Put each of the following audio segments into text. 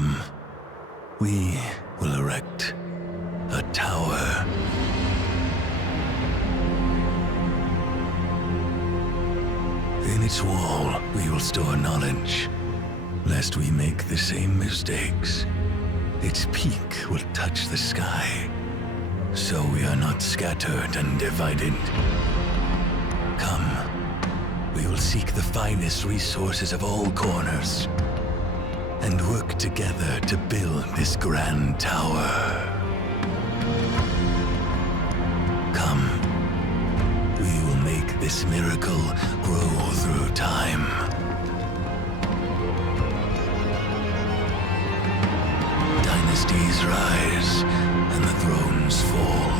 Come, we will erect a tower. In its wall, we will store knowledge, lest we make the same mistakes. Its peak will touch the sky, so we are not scattered and divided. Come, we will seek the finest resources of all corners, and work together to build this grand tower. Come, we will make this miracle grow through time. Dynasties rise and the thrones fall.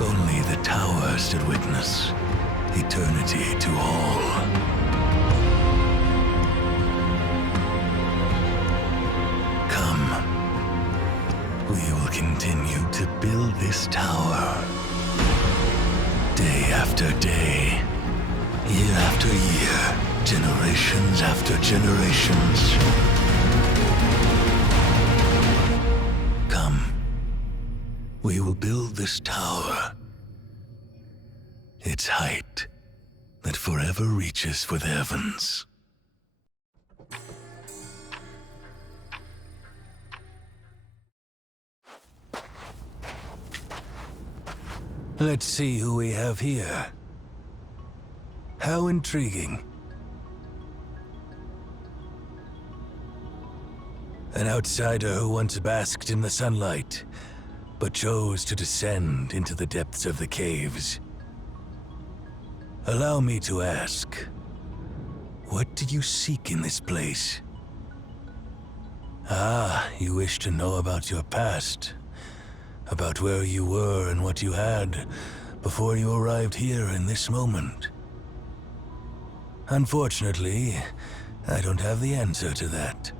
Only the tower stood witness, eternity to all. Come, we will continue to build this tower. Day after day, year after year, generations after generations. Come, we will build this tower. Its height that forever reaches for the heavens. Let's see who we have here. How intriguing. An outsider who once basked in the sunlight, but chose to descend into the depths of the caves. Allow me to ask, what do you seek in this place? Ah, you wish to know about your past, about where you were and what you had before you arrived here in this moment. Unfortunately, I don't have the answer to that.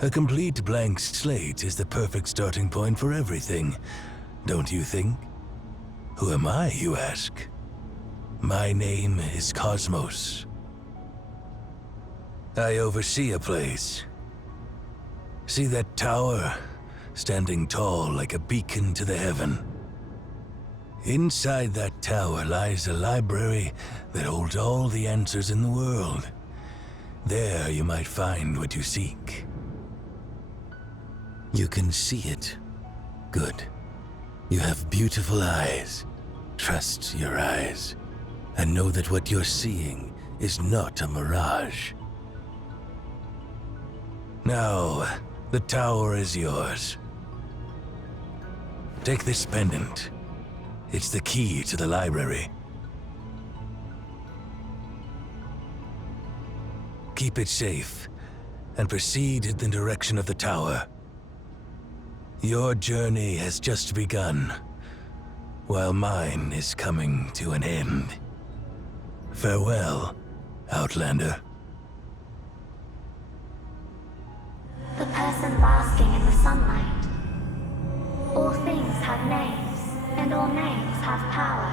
A complete blank slate is the perfect starting point for everything, don't you think? Who am I, you ask? My name is Cosmos. I oversee a place. See that tower, standing tall like a beacon to the heaven? Inside that tower lies a library that holds all the answers in the world. There you might find what you seek. You can see it. Good. You have beautiful eyes. Trust your eyes, and know that what you're seeing is not a mirage. Now, the tower is yours. Take this pendant. It's the key to the library. Keep it safe, and proceed in the direction of the tower. Your journey has just begun, while mine is coming to an end. Farewell, Outlander. The person basking in the sunlight. All things have names, and all names have power.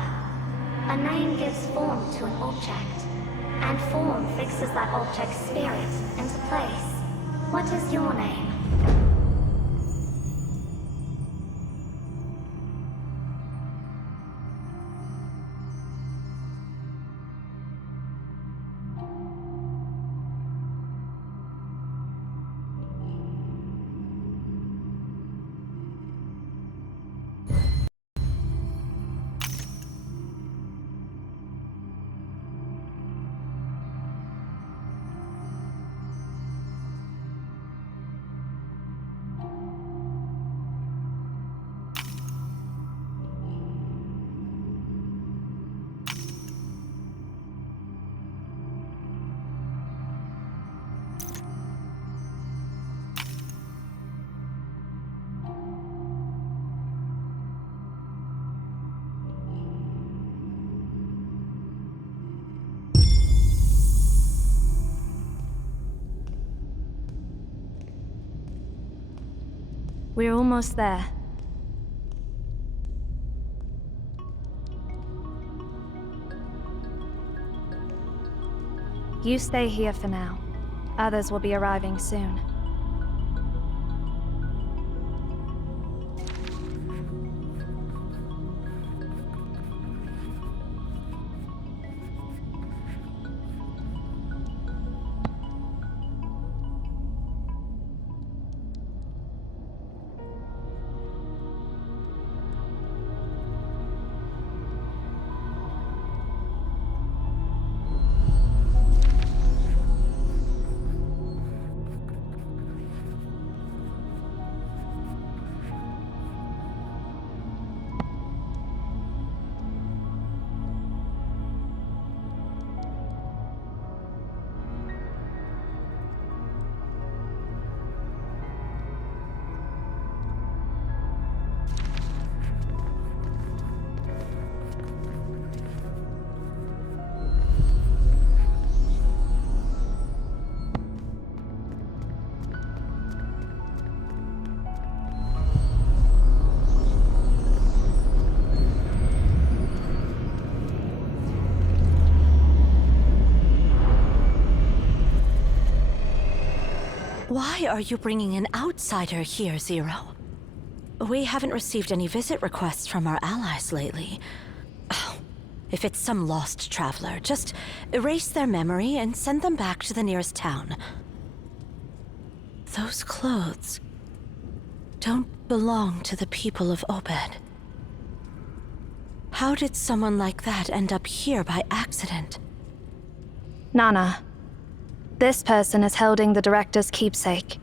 A name gives form to an object, and form fixes that object's spirit into place. What is your name? We're almost there. You stay here for now. Others will be arriving soon. Why are you bringing an outsider here, Zero? We haven't received any visit requests from our allies lately. Oh, if it's some lost traveler, just erase their memory and send them back to the nearest town. Those clothes don't belong to the people of Obed. How did someone like that end up here by accident? Nana, this person is holding the director's keepsake.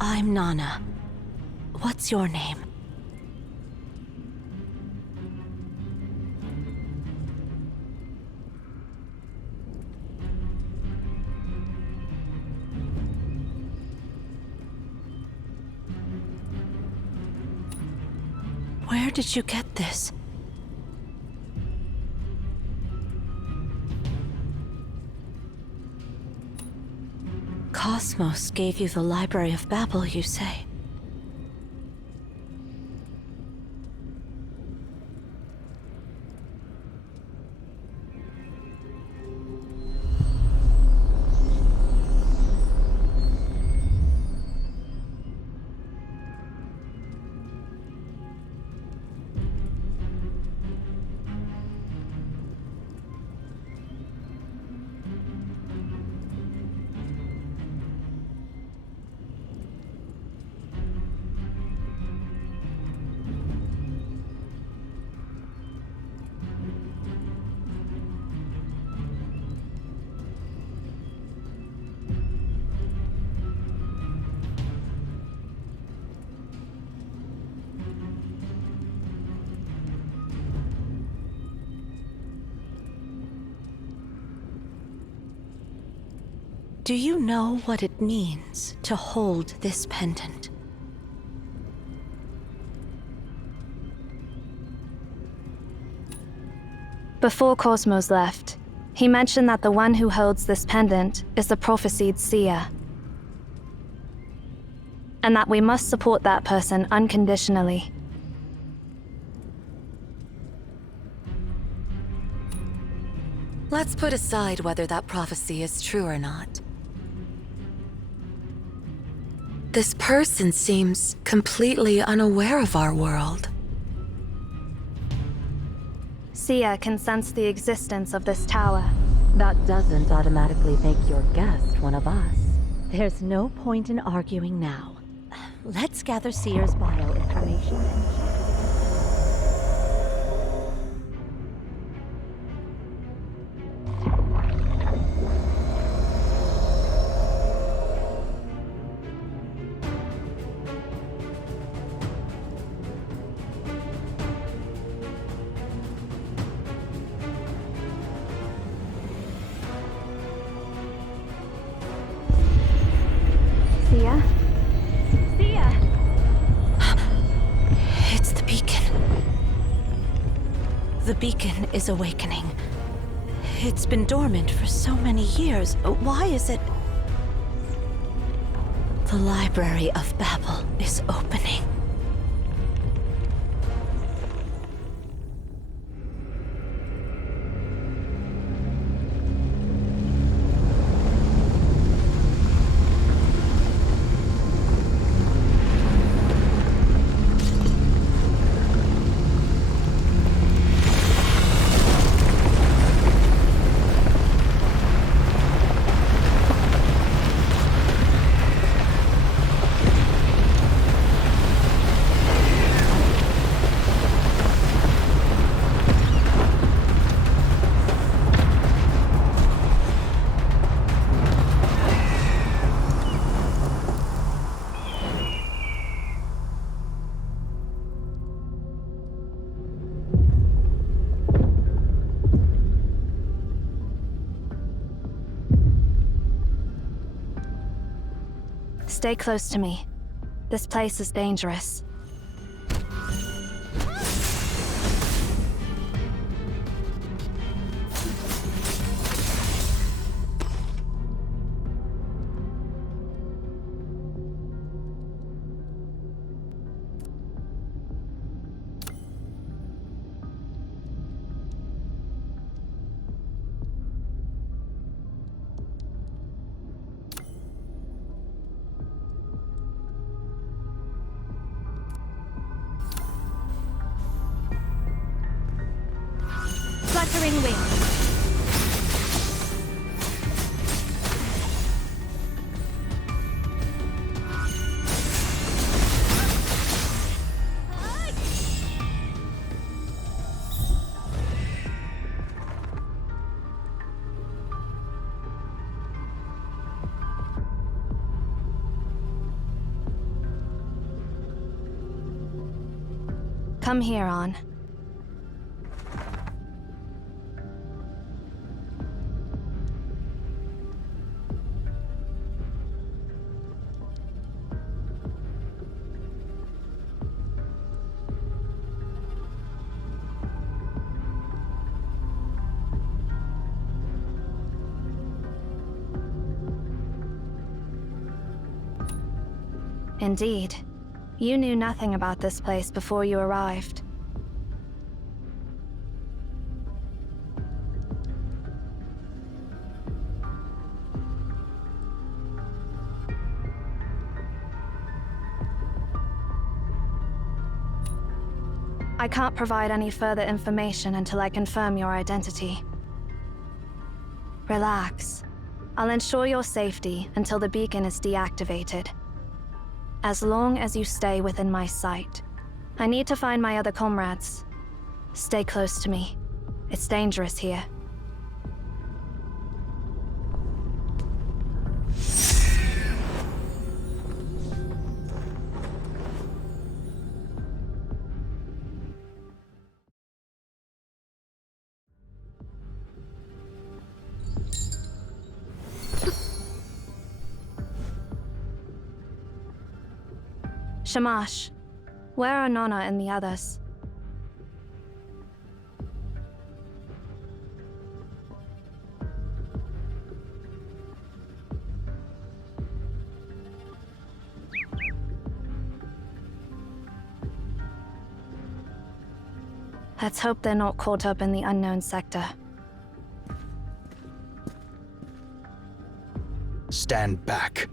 I'm Nana. What's your name? Where did you get this? Cosmos gave you the Library of Babel, you say? Do you know what it means to hold this pendant? Before Cosmos left, he mentioned that the one who holds this pendant is the prophesied seer. And that we must support that person unconditionally. Let's put aside whether that prophecy is true or not. This person seems completely unaware of our world. Seer can sense the existence of this tower. That doesn't automatically make your guest one of us. There's no point in arguing now. Let's gather Seer's bio information and Seer? Seer! beacon is awakening. It's been dormant for so many years. Why is it... The Library of Babel is opening. Stay close to me. This place is dangerous. Fluttering wings. Come here, On. Indeed. You knew nothing about this place before you arrived. I can't provide any further information until I confirm your identity. Relax. I'll ensure your safety until the beacon is deactivated. As long as you stay within my sight. I need to find my other comrades. Stay close to me. It's dangerous here. Shamash, where are Nona and the others? Let's hope they're not caught up in the unknown sector. Stand back.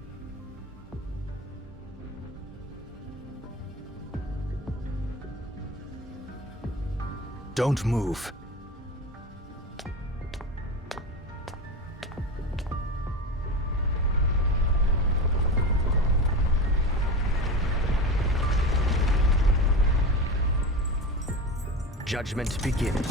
Don't move. Judgment begins.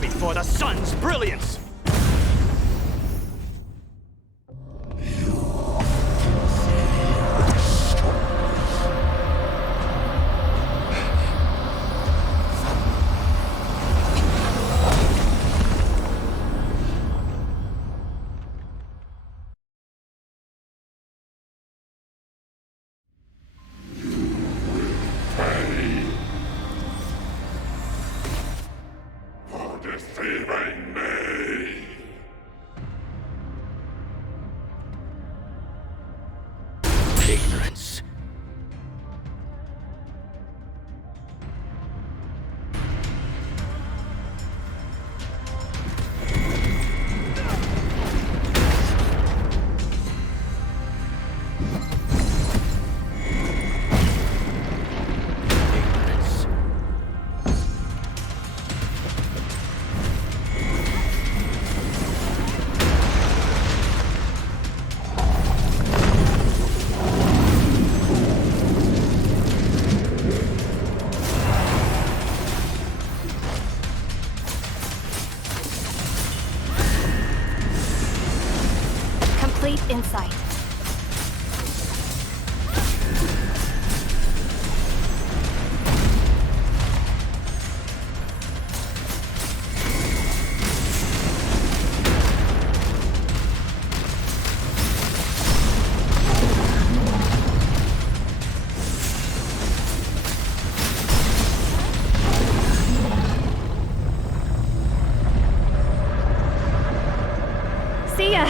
before the sun's brilliance! Deceiving me! Ignorance. Complete insight. See ya!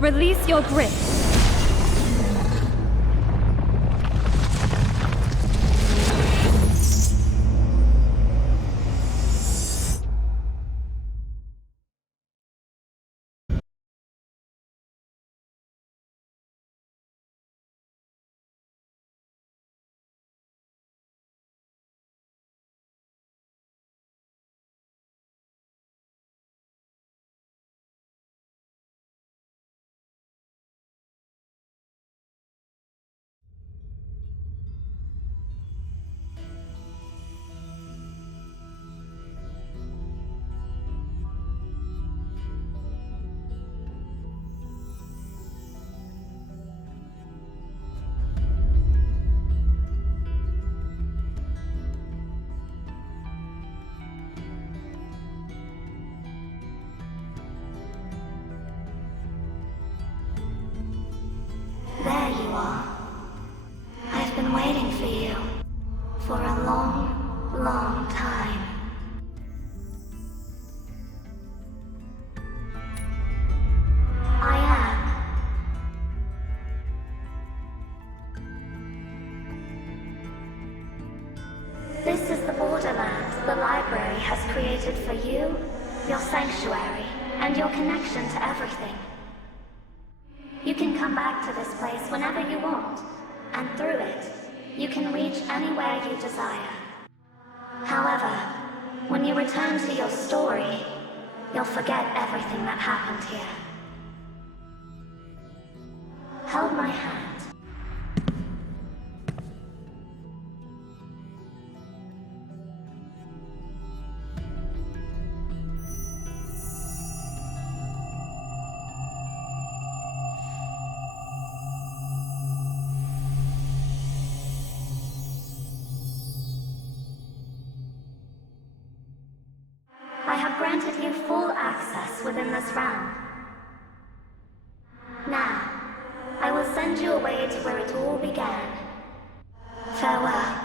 Release your grip. There you are. I've been waiting for you for a long, long time. I am. This is the borderland the library has created for you, your sanctuary, and your connection to everything. You can come back to this place whenever you want, and through it, you can reach anywhere you desire. However, when you return to your story, you'll forget everything that happened here. Hold my hand. I have granted you full access within this realm. Now, I will send you away to where it all began. Farewell.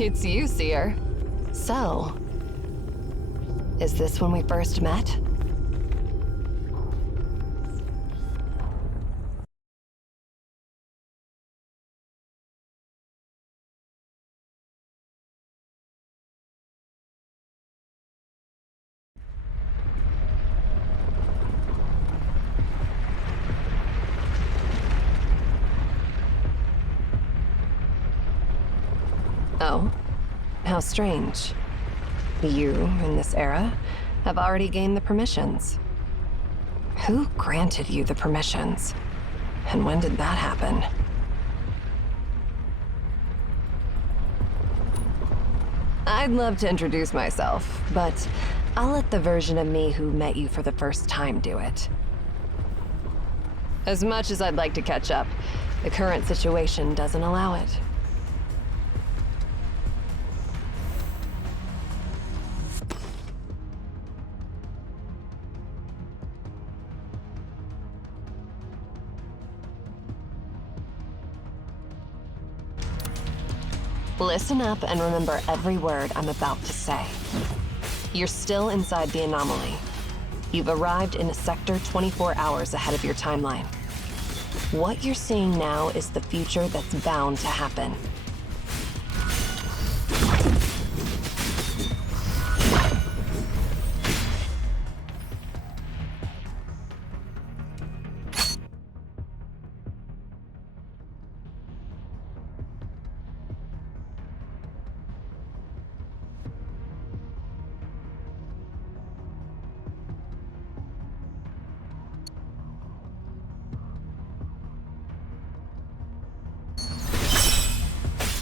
It's you, Seer. So, is this when we first met? Oh, how strange. You, in this era, have already gained the permissions. Who granted you the permissions? And when did that happen? I'd love to introduce myself, but I'll let the version of me who met you for the first time do it. As much as I'd like to catch up, the current situation doesn't allow it. Listen up and remember every word I'm about to say. You're still inside the anomaly. You've arrived in a sector 24 hours ahead of your timeline. What you're seeing now is the future that's bound to happen.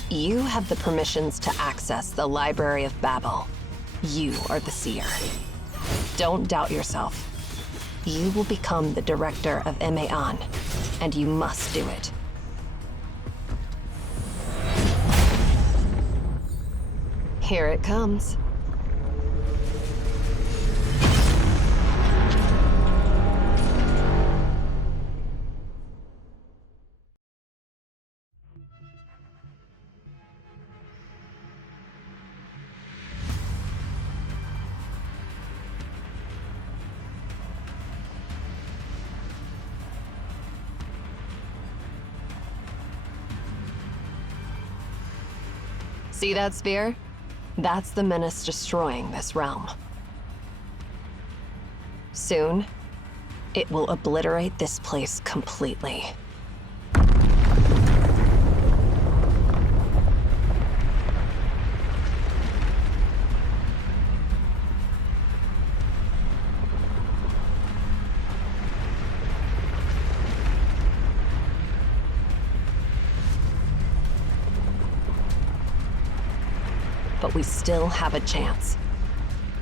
You have the permissions to access the Library of Babel. You are the Seer. Don't doubt yourself. You will become the director of Emean, and you must do it. Here it comes. See that sphere? That's the menace destroying this realm. Soon, it will obliterate this place completely. But we still have a chance.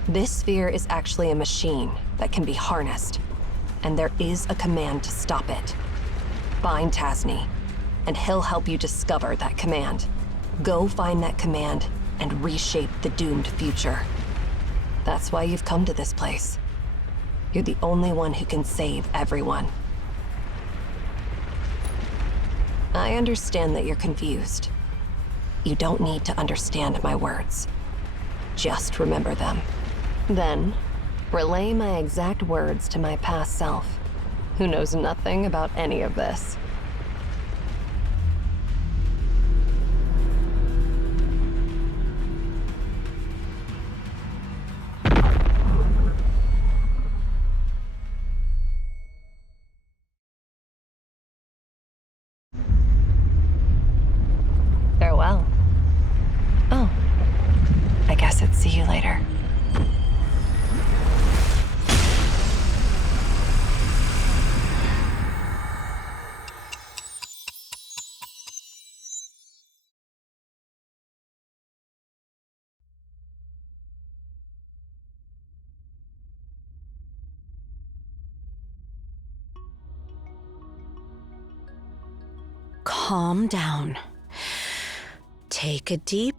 This sphere is actually a machine that can be harnessed, and there is a command to stop it. Find Tasni, and he'll help you discover that command. Go find that command and reshape the doomed future. That's why you've come to this place. You're the only one who can save everyone. I understand that you're confused. You don't need to understand my words. Just remember them. Then, relay my exact words to my past self, who knows nothing about any of this. Farewell. Oh, I guess it's see you later. Calm down. Take a deep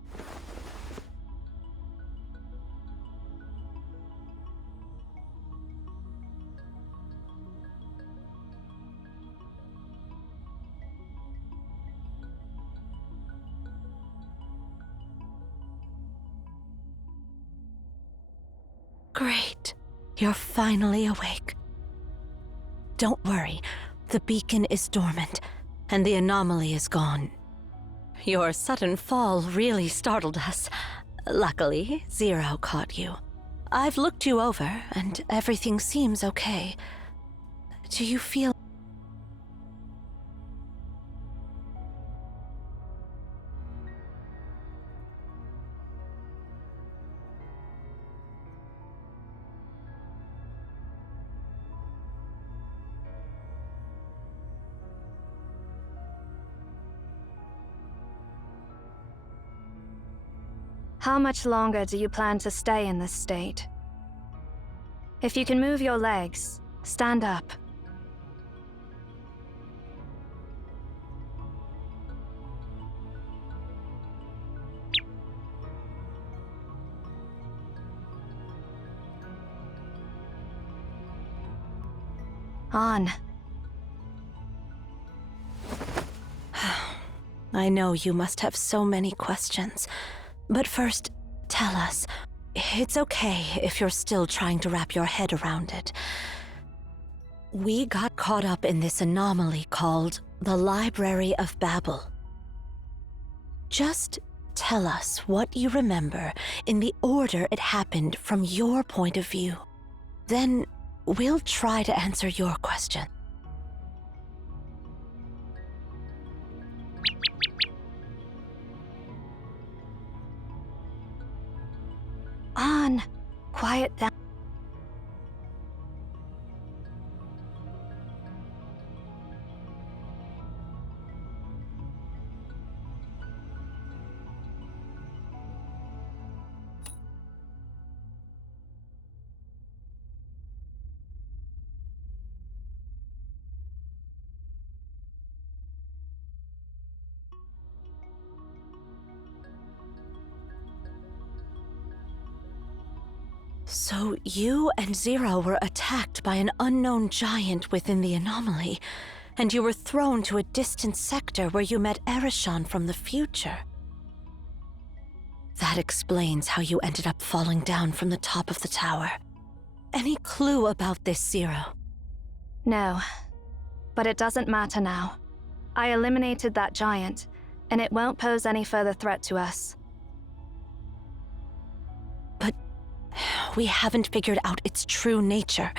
Great. You're finally awake. Don't worry. The beacon is dormant, and the anomaly is gone. Your sudden fall really startled us. Luckily, Zero caught you. I've looked you over, and everything seems okay. Do you feel... How much longer do you plan to stay in this state? If you can move your legs, stand up. On. I know you must have so many questions. But first, tell us. It's okay if you're still trying to wrap your head around it. We got caught up in this anomaly called the Library of Babel. Just tell us what you remember in the order it happened from your point of view. Then we'll try to answer your question. On. Quiet down. So you and Zero were attacked by an unknown giant within the anomaly, and you were thrown to a distant sector where you met Erishon from the future. That explains how you ended up falling down from the top of the tower. Any clue about this, Zero? No. But it doesn't matter now. I eliminated that giant, and it won't pose any further threat to us. But we haven't figured out its true nature.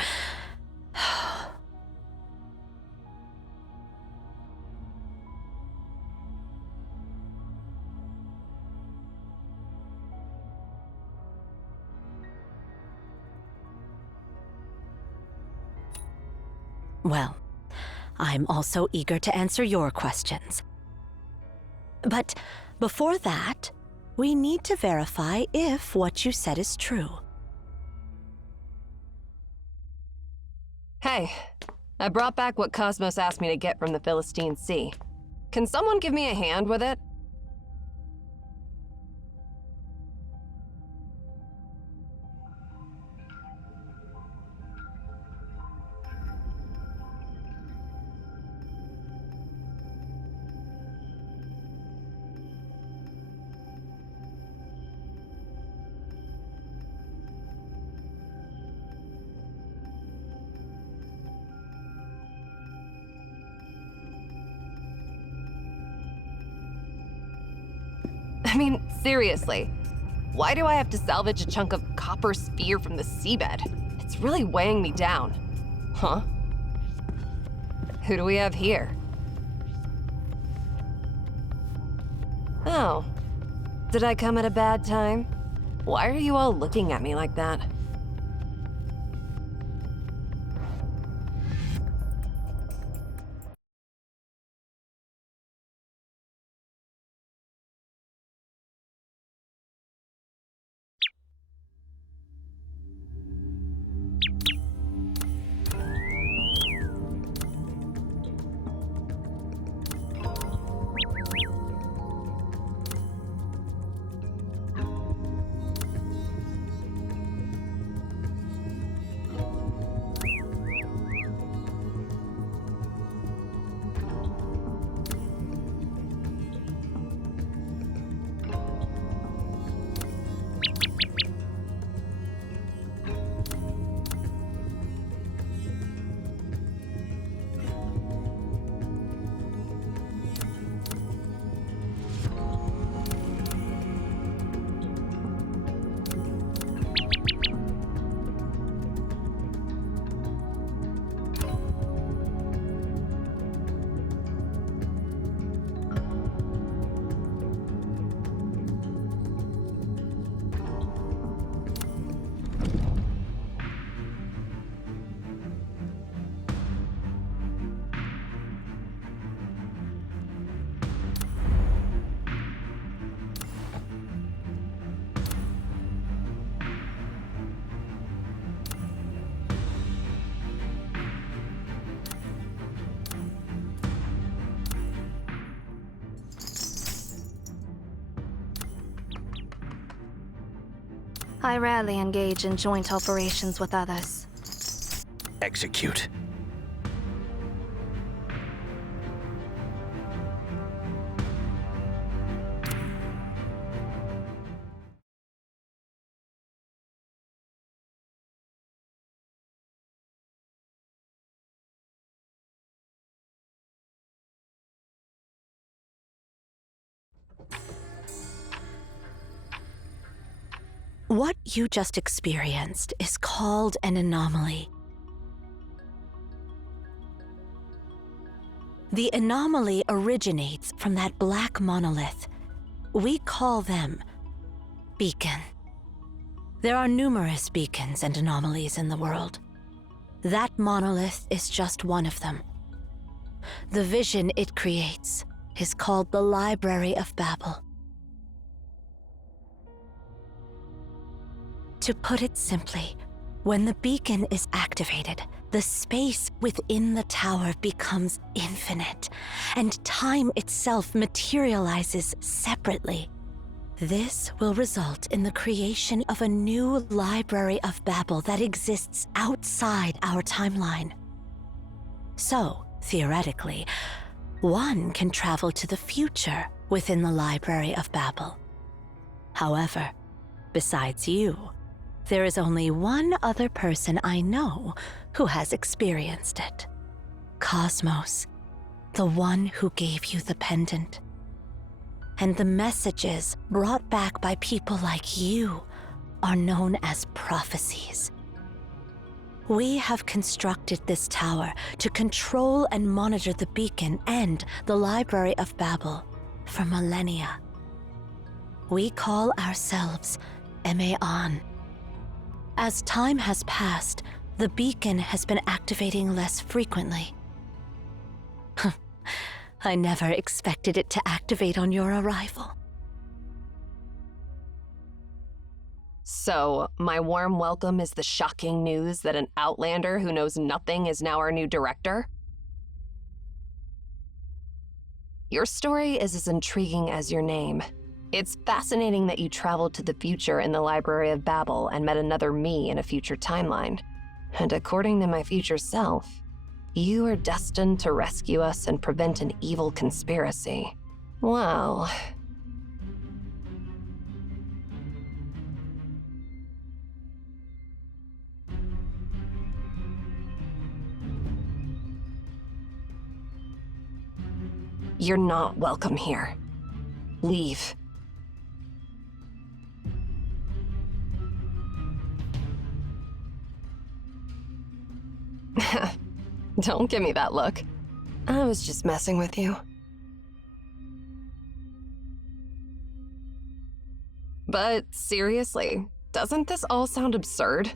Well, I'm also eager to answer your questions. But before that, we need to verify if what you said is true. Hey, I brought back what Cosmos asked me to get from the Philistine Sea. Can someone give me a hand with it? I mean, seriously, why do I have to salvage a chunk of copper sphere from the seabed? It's really weighing me down. Huh? Who do we have here? Oh. Did I come at a bad time? Why are you all looking at me like that? I rarely engage in joint operations with others. Execute. What you just experienced is called an anomaly. The anomaly originates from that black monolith. We call them beacon. There are numerous beacons and anomalies in the world. That monolith is just one of them. The vision it creates is called the Library of Babel. To put it simply, when the beacon is activated, the space within the tower becomes infinite, and time itself materializes separately. This will result in the creation of a new Library of Babel that exists outside our timeline. So, theoretically, one can travel to the future within the Library of Babel. However, besides you, there is only one other person I know who has experienced it. Cosmos, the one who gave you the pendant. And the messages brought back by people like you are known as prophecies. We have constructed this tower to control and monitor the beacon and the Library of Babel for millennia. We call ourselves Emeon. As time has passed, the beacon has been activating less frequently. I never expected it to activate on your arrival. So, my warm welcome is the shocking news that an outlander who knows nothing is now our new director? Your story is as intriguing as your name. It's fascinating that you traveled to the future in the Library of Babel and met another me in a future timeline. And according to my future self, you are destined to rescue us and prevent an evil conspiracy. Well... You're not welcome here. Leave. Don't give me that look. I was just messing with you. But seriously, doesn't this all sound absurd?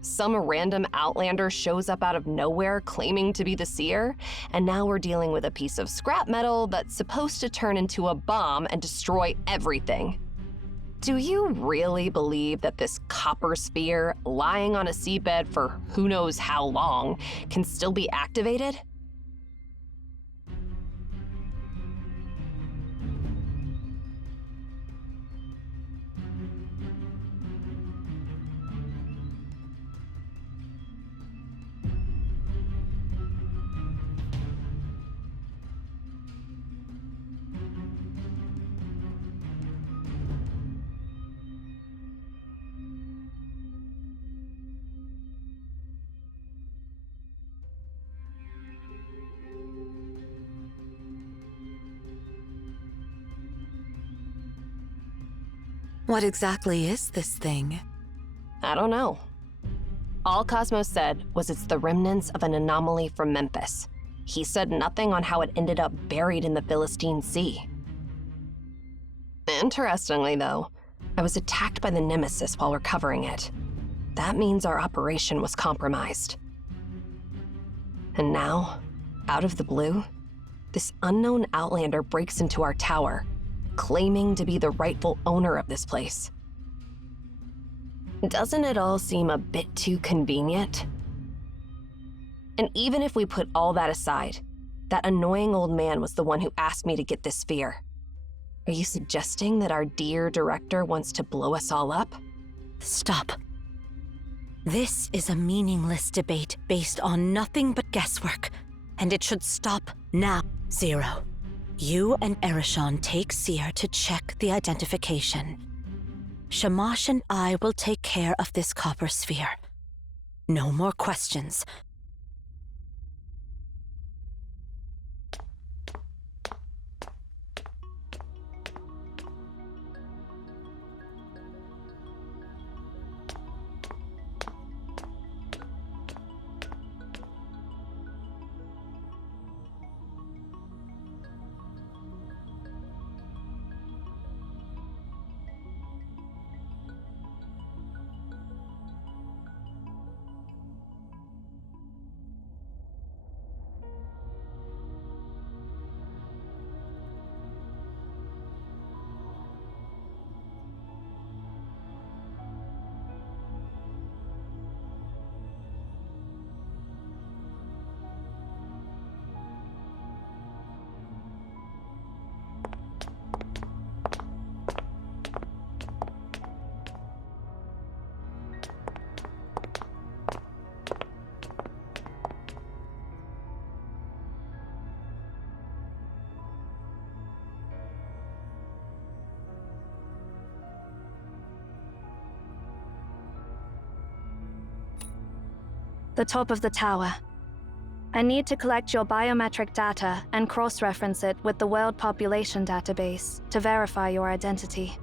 Some random outlander shows up out of nowhere claiming to be the seer, and now we're dealing with a piece of scrap metal that's supposed to turn into a bomb and destroy everything. Do you really believe that this copper sphere, lying on a seabed for who knows how long, can still be activated? What exactly is this thing? I don't know. All Cosmos said was it's the remnants of an anomaly from Memphis. He said nothing on how it ended up buried in the Philistine Sea. Interestingly, though, I was attacked by the Nemesis while recovering it. That means our operation was compromised. And now, out of the blue, this unknown outlander breaks into our tower, claiming to be the rightful owner of this place. Doesn't it all seem a bit too convenient? And even if we put all that aside, that annoying old man was the one who asked me to get this sphere. Are you suggesting that our dear director wants to blow us all up? Stop. This is a meaningless debate based on nothing but guesswork, and it should stop now. Zero. You and Erishon take Seer to check the identification. Shamash and I will take care of this copper sphere. No more questions. The top of the tower. I need to collect your biometric data and cross-reference it with the World Population Database to verify your identity.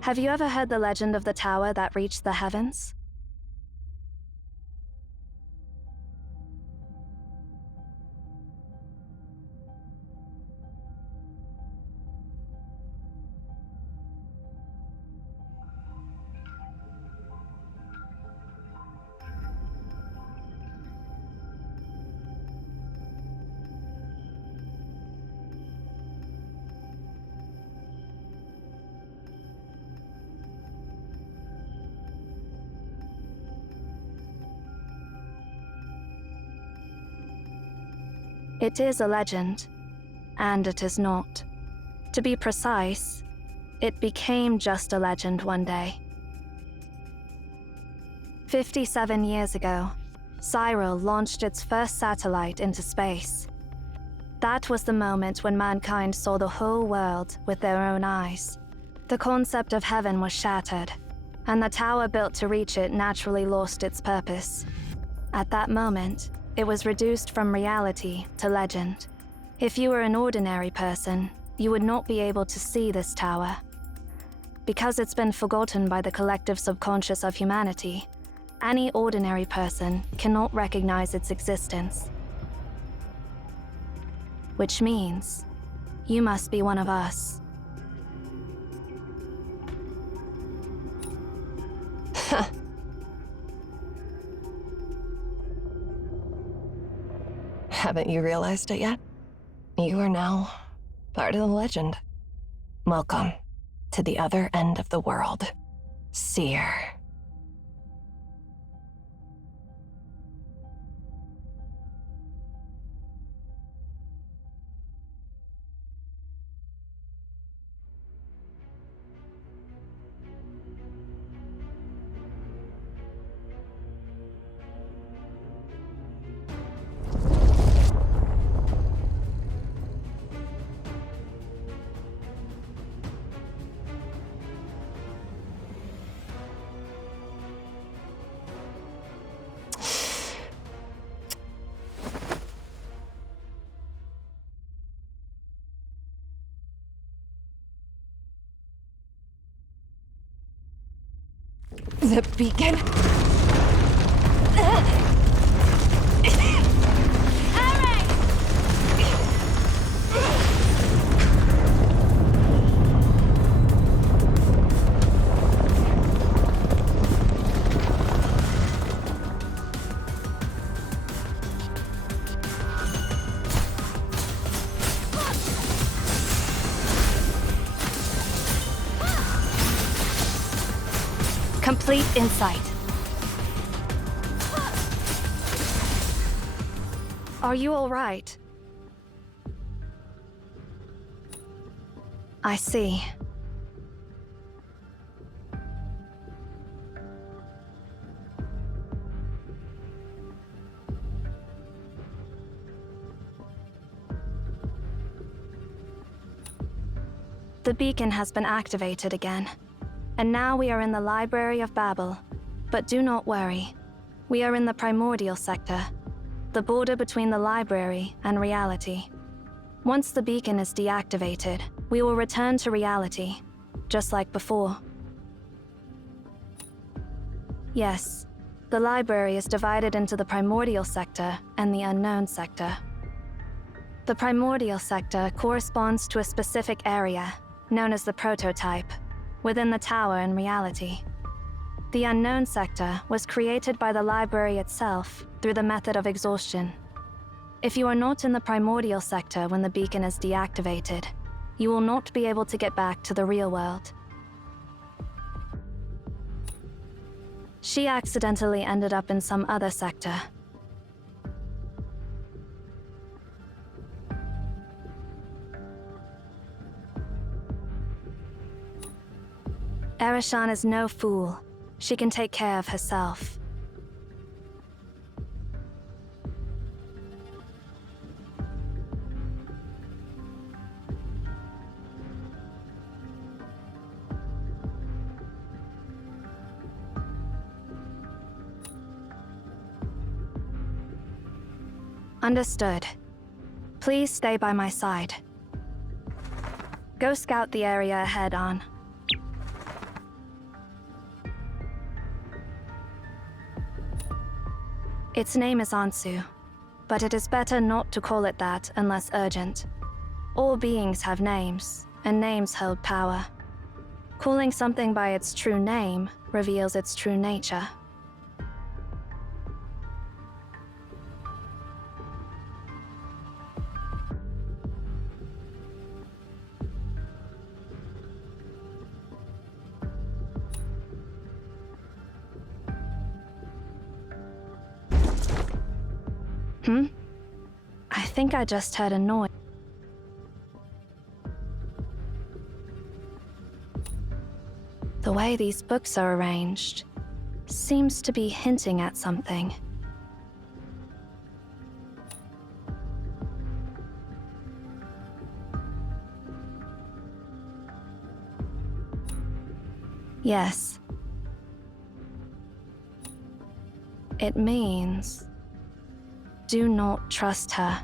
Have you ever heard the legend of the tower that reached the heavens? It is a legend, and it is not. To be precise, it became just a legend one day. 57 years ago, Cyril launched its first satellite into space. That was the moment when mankind saw the whole world with their own eyes. The concept of heaven was shattered, and the tower built to reach it naturally lost its purpose. At that moment, it was reduced from reality to legend. If you were an ordinary person, you would not be able to see this tower. Because it's been forgotten by the collective subconscious of humanity, any ordinary person cannot recognize its existence. Which means, you must be one of us. Haven't you realized it yet? You are now part of the legend. Welcome to the other end of the world, Seer. The beacon? Complete insight. Are you all right? I see. The beacon has been activated again. And now we are in the Library of Babel. But do not worry. We are in the primordial sector, the border between the library and reality. Once the beacon is deactivated, we will return to reality, just like before. Yes, the library is divided into the primordial sector and the unknown sector. The primordial sector corresponds to a specific area, known as the prototype, within the tower in reality. The unknown sector was created by the library itself through the method of exhaustion. If you are not in the primordial sector when the beacon is deactivated, you will not be able to get back to the real world. She accidentally ended up in some other sector. Erishan is no fool. She can take care of herself. Understood. Please stay by my side. Go scout the area ahead on. Its name is Ansu, but it is better not to call it that unless urgent. All beings have names, and names hold power. Calling something by its true name reveals its true nature. I think I just heard a noise. The way these books are arranged seems to be hinting at something. Yes. It means do not trust her.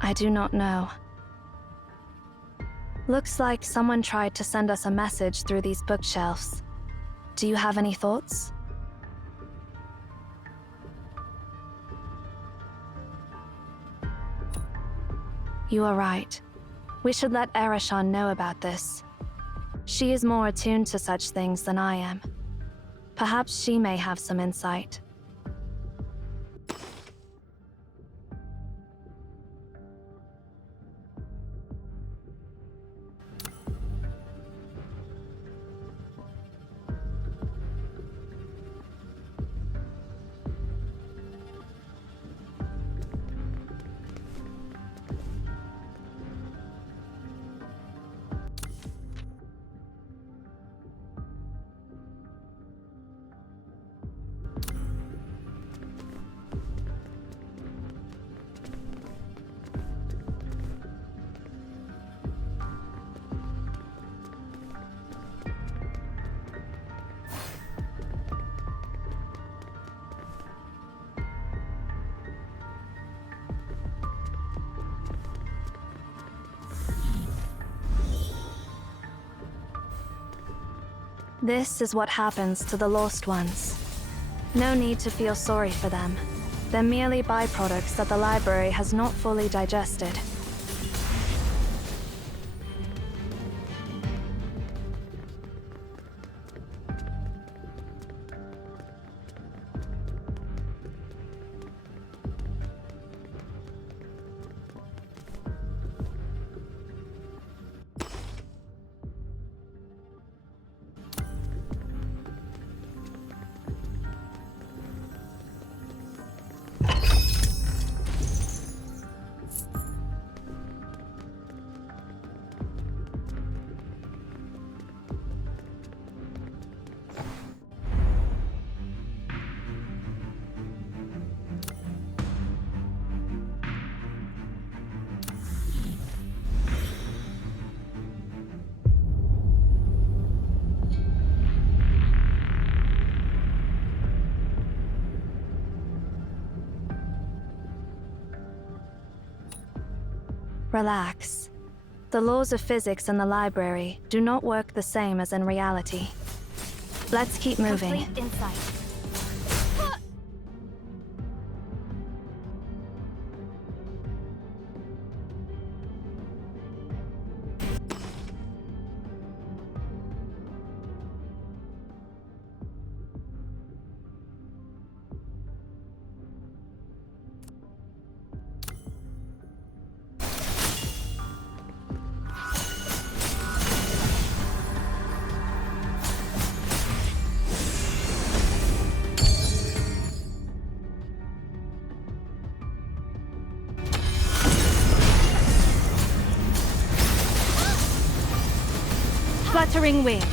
I do not know. Looks like someone tried to send us a message through these bookshelves. Do you have any thoughts? You are right. We should let Erishan know about this. She is more attuned to such things than I am. Perhaps she may have some insight. This is what happens to the lost ones. No need to feel sorry for them. They're merely byproducts that the library has not fully digested. Relax. The laws of physics in the library do not work the same as in reality. Let's keep moving. Complete insight. Fluttering wings.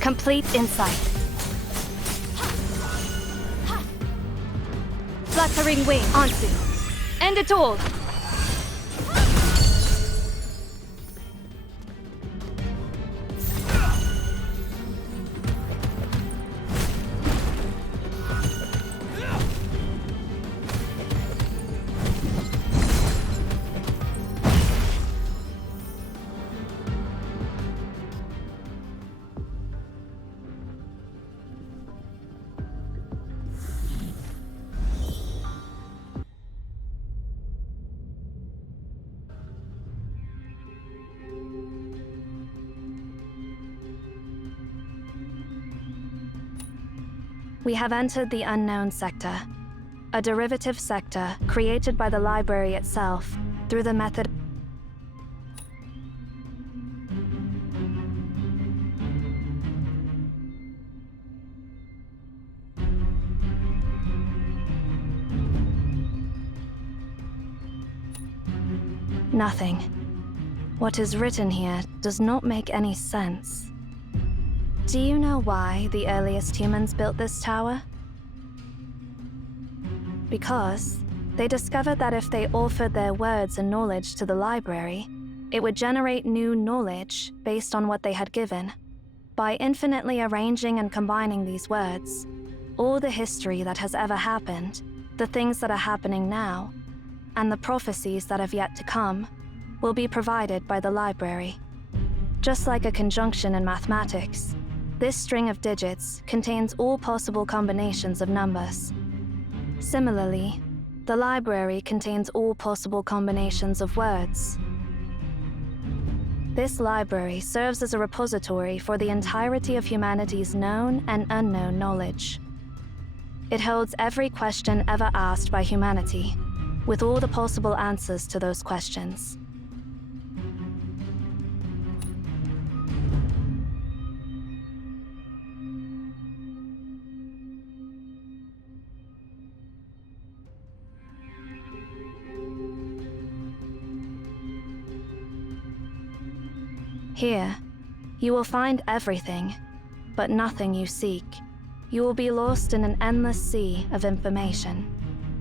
Complete insight. Fluttering wing. Ansu. End it all. We have entered the unknown sector, a derivative sector created by the library itself through the method. Nothing. What is written here does not make any sense. Do you know why the earliest humans built this tower? Because they discovered that if they offered their words and knowledge to the library, it would generate new knowledge based on what they had given. By infinitely arranging and combining these words, all the history that has ever happened, the things that are happening now, and the prophecies that have yet to come, will be provided by the library. Just like a conjunction in mathematics, this string of digits contains all possible combinations of numbers. Similarly, the library contains all possible combinations of words. This library serves as a repository for the entirety of humanity's known and unknown knowledge. It holds every question ever asked by humanity, with all the possible answers to those questions. Here, you will find everything, but nothing you seek. You will be lost in an endless sea of information.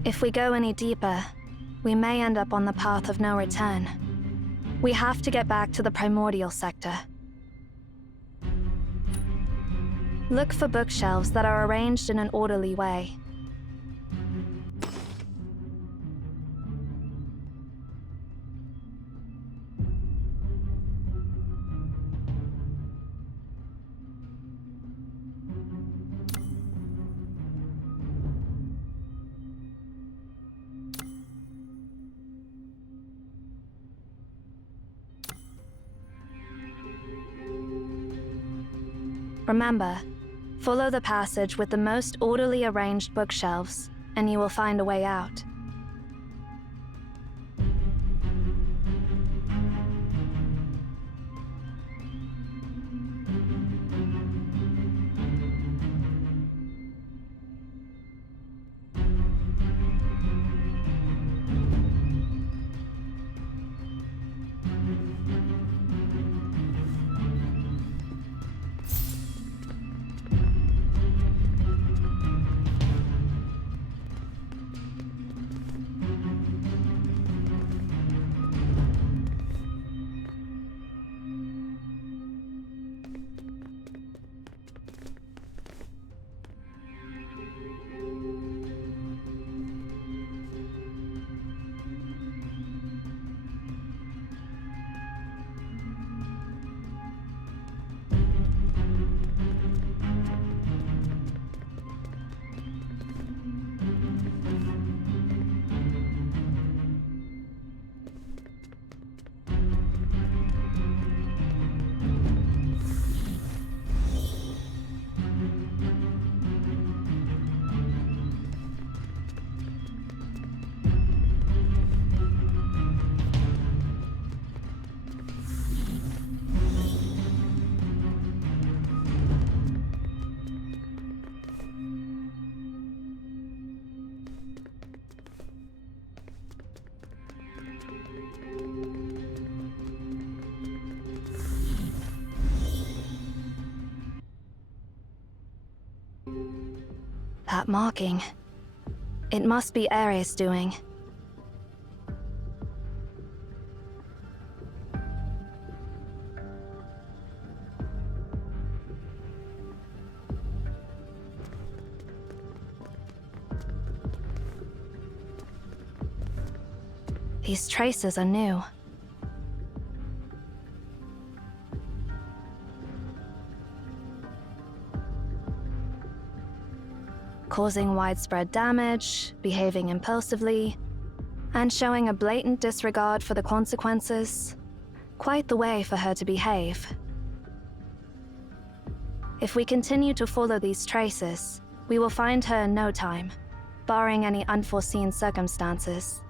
If we go any deeper, we may end up on the path of no return. We have to get back to the primordial sector. Look for bookshelves that are arranged in an orderly way. Remember, follow the passage with the most orderly arranged bookshelves, and you will find a way out. That marking. It must be Ares' doing. These traces are new. Causing widespread damage, behaving impulsively, and showing a blatant disregard for the consequences. Quite the way for her to behave. If we continue to follow these traces, we will find her in no time, barring any unforeseen circumstances.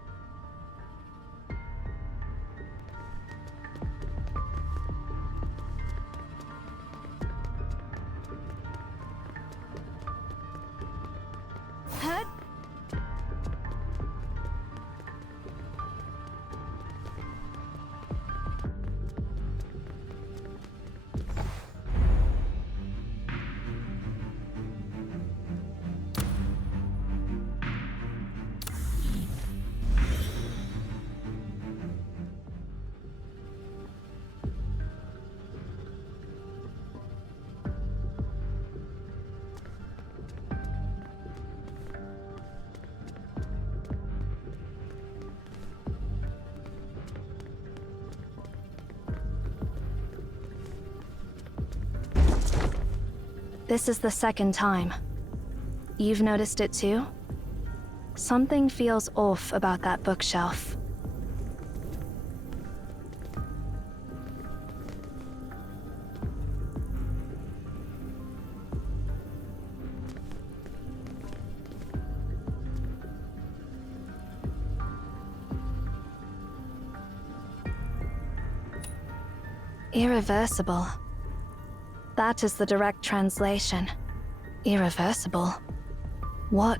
This is the second time. You've noticed it too? Something feels off about that bookshelf. Irreversible. That is the direct translation. Irreversible. What?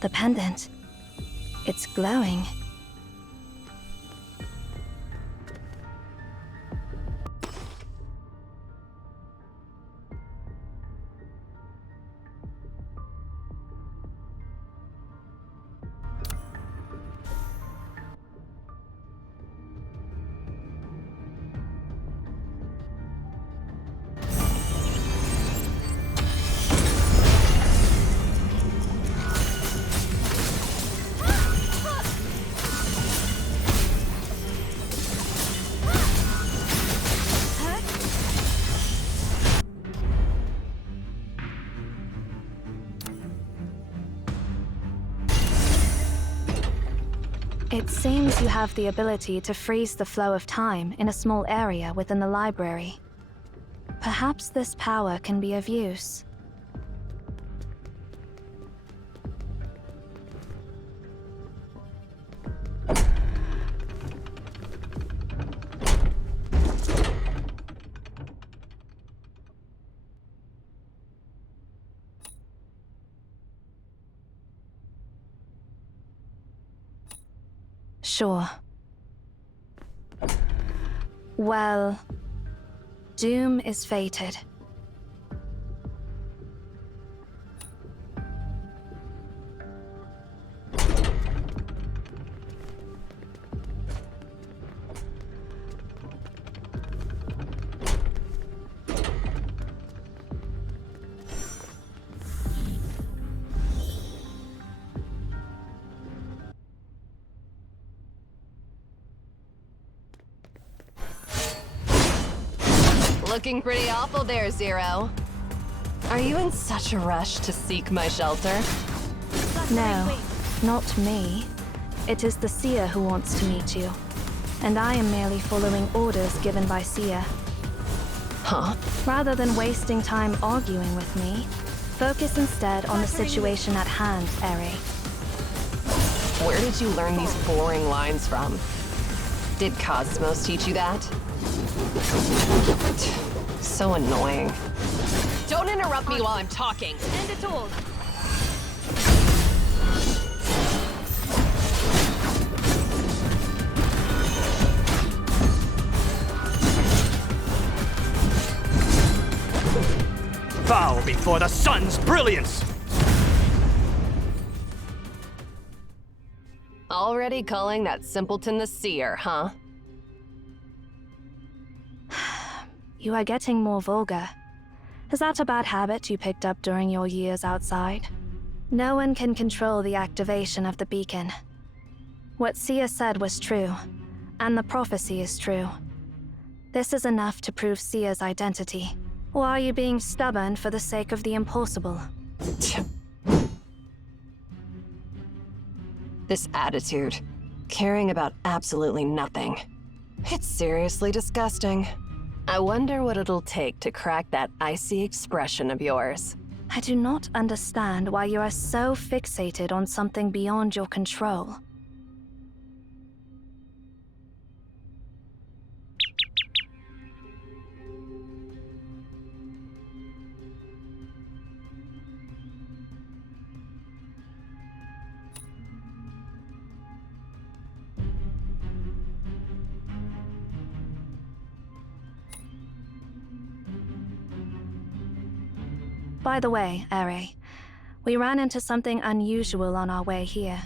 The pendant. It's glowing. It seems you have the ability to freeze the flow of time in a small area within the library. Perhaps this power can be of use. Sure. Well, doom is fated. Looking pretty awful there, Zero. Are you in such a rush to seek my shelter? No, not me. It is the seer who wants to meet you. And I am merely following orders given by seer. Huh? Rather than wasting time arguing with me, focus instead on the situation at hand, Eri. Where did you learn these boring lines from? Did Cosmos teach you that? So annoying. Don't interrupt me while I'm talking. End it all. Bow before the sun's brilliance! Already calling that simpleton the seer, huh? You are getting more vulgar. Is that a bad habit you picked up during your years outside? No one can control the activation of the beacon. What Sia said was true, and the prophecy is true. This is enough to prove Sia's identity. Or are you being stubborn for the sake of the impossible? This attitude, caring about absolutely nothing. It's seriously disgusting. I wonder what it'll take to crack that icy expression of yours. I do not understand why you are so fixated on something beyond your control. By the way, Eri, we ran into something unusual on our way here.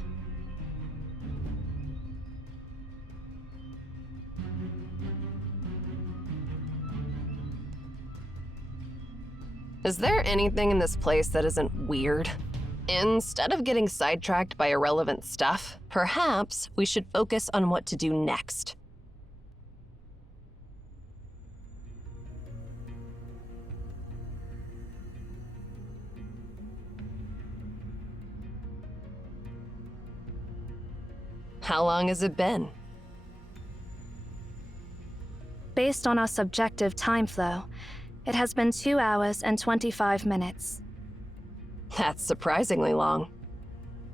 Is there anything in this place that isn't weird? Instead of getting sidetracked by irrelevant stuff, perhaps we should focus on what to do next. How long has it been? Based on our subjective time flow, it has been 2 hours and 25 minutes. That's surprisingly long.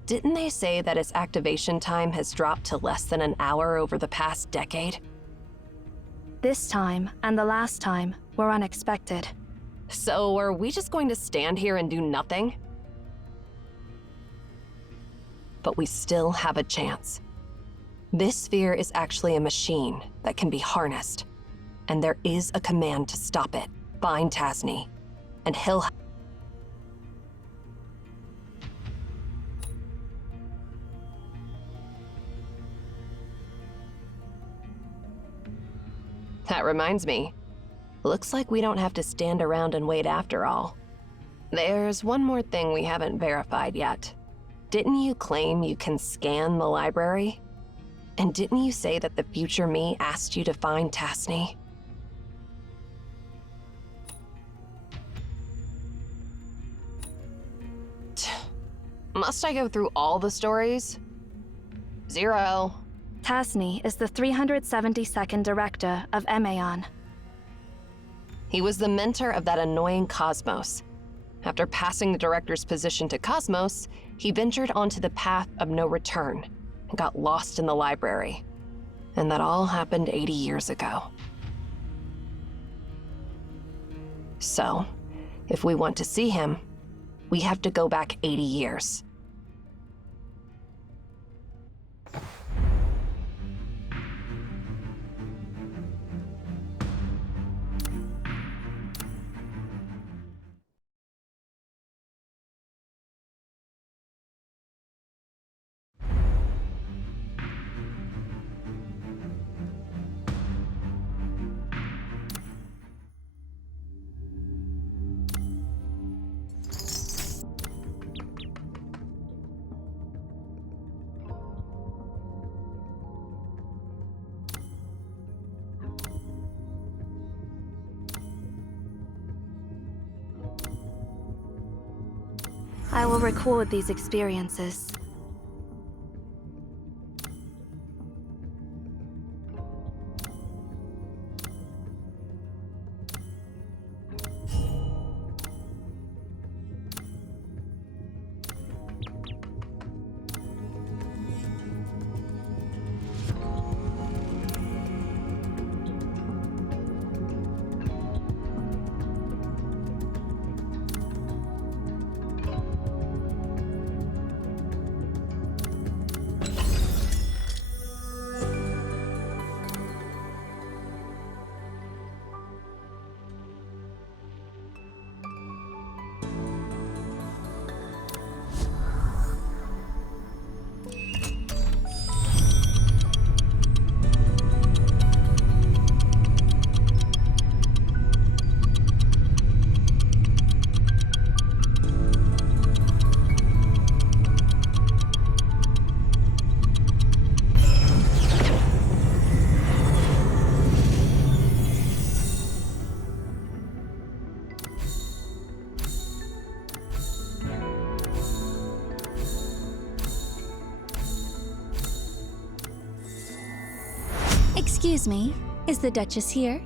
Didn't they say that its activation time has dropped to less than an hour over the past decade? This time and the last time were unexpected. So are we just going to stand here and do nothing? But we still have a chance. This sphere is actually a machine that can be harnessed, and there is a command to stop it. Find Tasni, and he'll... That reminds me. Looks like we don't have to stand around and wait after all. There's one more thing we haven't verified yet. Didn't you claim you can scan the library? And didn't you say that the future me asked you to find Tasni? Must I go through all the stories? Zero. Tasni is the 372nd director of Emaon. He was the mentor of that annoying Cosmos. After passing the director's position to Cosmos, he ventured onto the path of no return and got lost in the library. And that all happened 80 years ago. So, if we want to see him, we have to go back 80 years. I will record these experiences. Excuse me, is the Duchess here?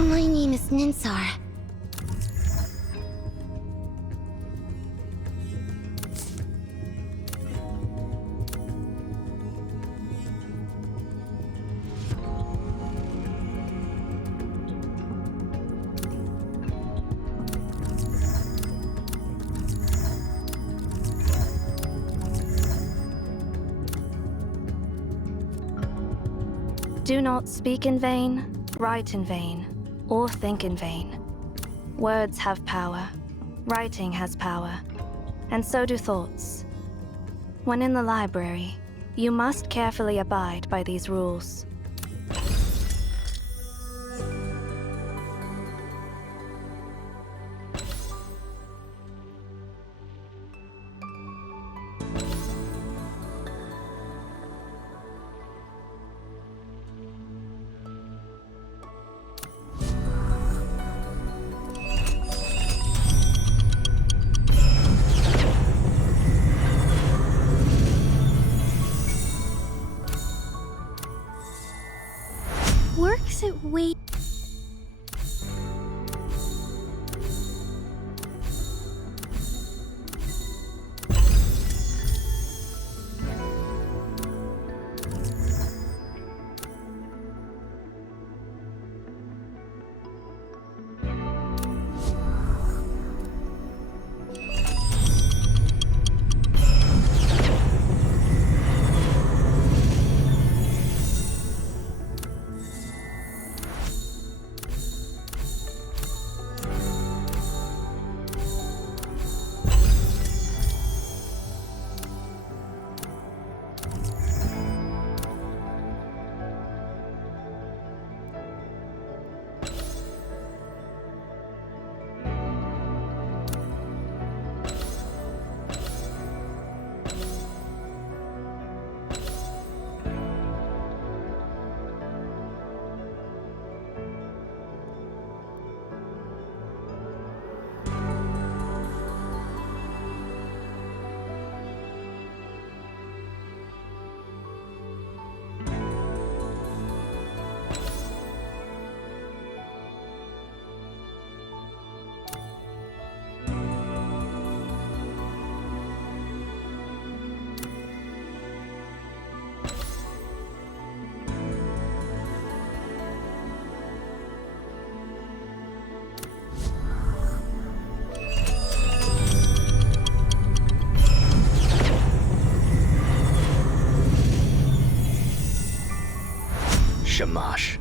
My name is Ninsar. Do not speak in vain, write in vain, or think in vain. Words have power, writing has power, and so do thoughts. When in the library, you must carefully abide by these rules. Works it way... Shamash.